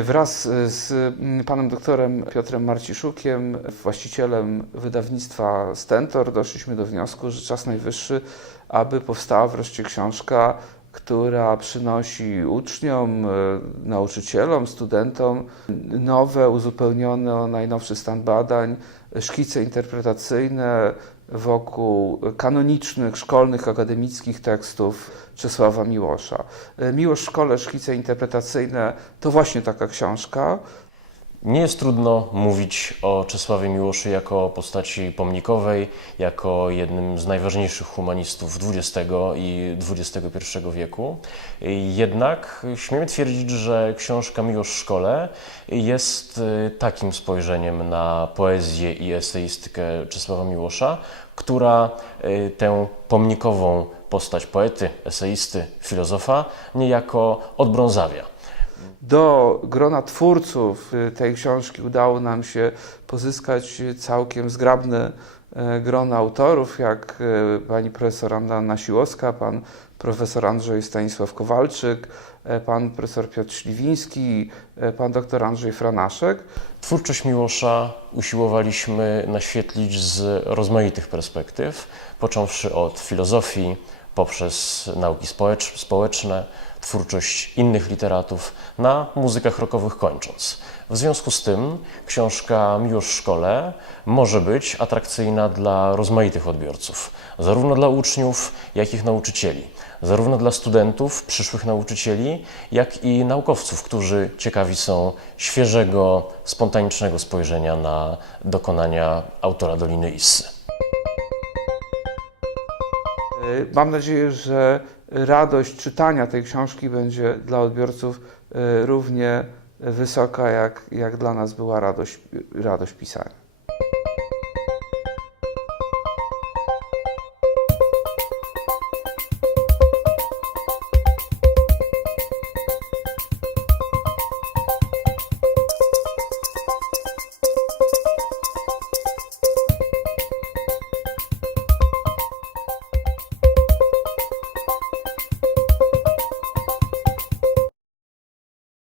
Wraz z mm, panem doktorem Piotrem Marciszukiem, właścicielem wydawnictwa Stentor, doszliśmy do wniosku, że czas najwyższy, aby powstała wreszcie książka, która przynosi uczniom, e, nauczycielom, studentom nowe, uzupełnione o najnowszy stan badań, szkice interpretacyjne wokół kanonicznych, szkolnych, akademickich tekstów Czesława Miłosza. E, Miłosz w szkole, szkice interpretacyjne to właśnie taka książka. Nie jest trudno mówić o Czesławie Miłoszu jako postaci pomnikowej, jako jednym z najważniejszych humanistów XX i XXI wieku. Jednak śmiem twierdzić, że książka Miłosz w szkole jest y, takim spojrzeniem na poezję i eseistykę Czesława Miłosza, która y, tę pomnikową postać poety, eseisty, filozofa niejako odbrązawia. Do grona twórców y, tej książki udało nam się pozyskać całkiem zgrabne e, grono autorów, jak e, pani profesor Anna pan profesor Andrzej Stanisław Kowalczyk, e, pan profesor Piotr Śliwiński, pan doktor Andrzej Franaszek. Twórczość Miłosza usiłowaliśmy naświetlić z rozmaitych perspektyw, począwszy od filozofii, poprzez nauki społecz- społeczne, twórczość innych literatów, na muzykach rockowych kończąc. W związku z tym książka Miłosz w szkole może być atrakcyjna dla rozmaitych odbiorców, zarówno dla uczniów, jak i nauczycieli, zarówno dla studentów, przyszłych nauczycieli, jak i naukowców, którzy ciekawi są świeżego, spontanicznego spojrzenia na dokonania autora Doliny Issy. E, Mam nadzieję, że radość czytania tej książki będzie dla odbiorców e, równie wysoka, jak, jak dla nas była radość, radość pisania.